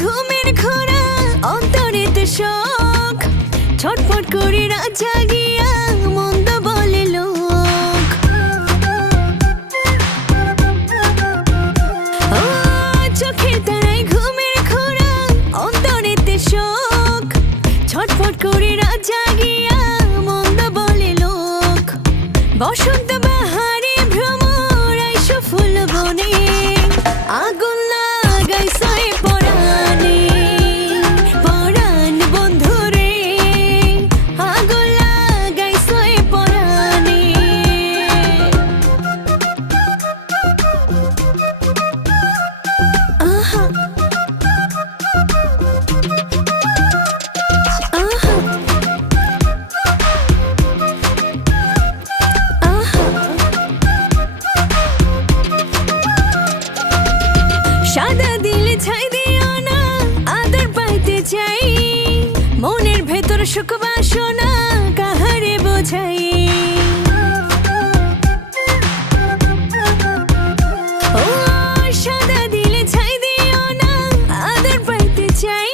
ঘুমের ঘোরা অন্তরেতে শোক ছটফট করে রাত জাগিয়া মন্দ বলে লোক ও চোখের তারায় ঘুমের ঘোরা অন্তরেতে শোক ছটফট করে রাত জাগিয়া মন্দ বলে লোক বসন্ত বাহারে ভ্রমর আইসো ফুল বনে আগুন লাগাইছো এ পরাণে পরাণ বন্ধুরে আগুন লাগাইছো এ পরাণে আহা আহা সাদা দিলে ছাই দিও না আদর পাইতে চাই মনের ভেতর সুখ বাসনা কাহারে বোঝাই ও সাদা দিলে ছাই দিও না আদর পাইতে চাই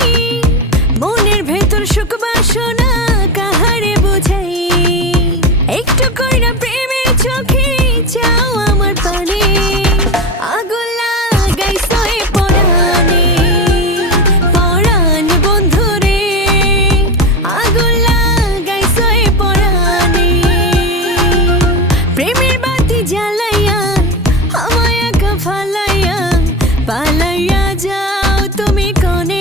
মনের ভেতর সুখ বাসনা কাহারে বোঝাই একটু কইরা প্রেমের চোখে চাও আমার পানে আগুন লাগাইছো এ পরাণে পরাণ বন্ধুরে আগুন লাগাইছো এ পরাণে প্রেমের বাতি জ্বালাইয়া আমায় একা ফালাইয়া পালাইয়া যাও তুমি কোনে